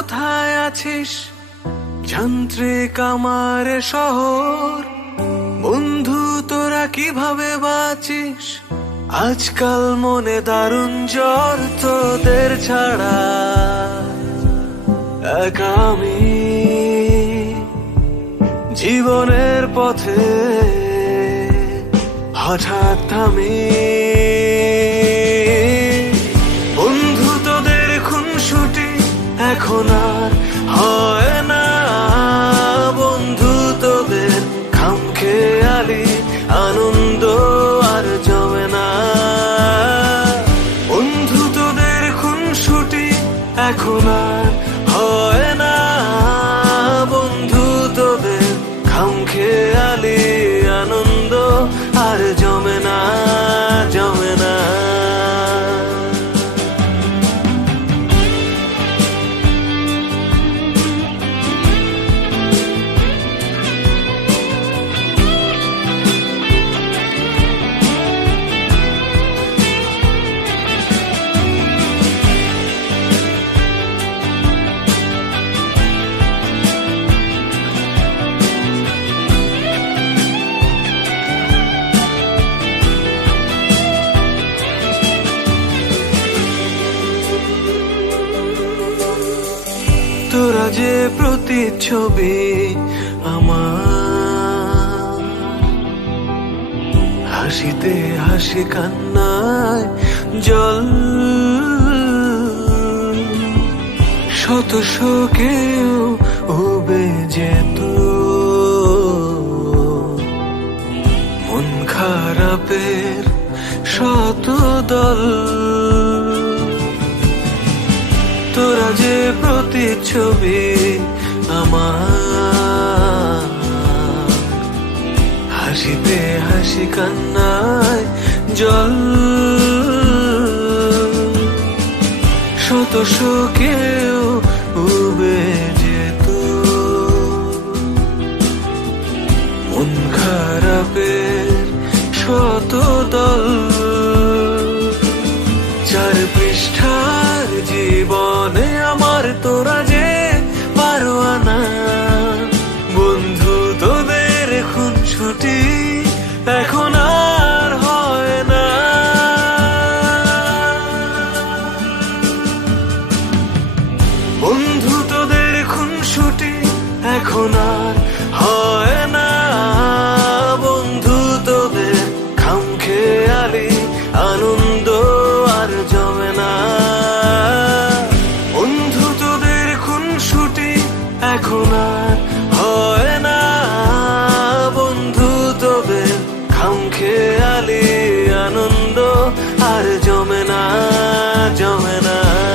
কোথায় আছিস যান্ত্রিক আমার শহর? বন্ধু তোরা কিভাবে বাঁচিস? আজকাল মনে দারুণ জ্বর, তোদের ছাড়া একা আমি জীবনের পথে হঠাৎ থামি। বন্ধু তোদের খুনসুটি এখন আর হয় না, বন্ধু তোদের খামখেয়ালি আনন্দ আর জমে না। বন্ধু তোদের খুনসুটি এখন আর হয় না, বন্ধু তোদের খামখেয়ালি আনন্দ আর জমে না, জমে না। তোরা যে প্রতিচ্ছবি আমার, হাসিতে হাসি কান্নায় জল, শত শোকেও উবে যেত মন খারাপের শত দল। তোরা যে প্রতিচ্ছবি আমার, হাসিতে হাসি কান্নায় জল, শত শোকেও উবে যেত মন খারাপের শত দল। চার পৃষ্ঠার জীবনে আমার তোরা যে পারোয়ানা, বন্ধু তোদের খুনসুটি এখন আর হয় না। বন্ধু তোদের খুনসুটি এখন আর হয় না, বন্ধু তোদের খামখেয়ালি আনন্দ আর জমে না। বন্ধু তোদের খুনসুটি এখন আর হয় না, বন্ধু তোদের খামখেয়ালি আনন্দ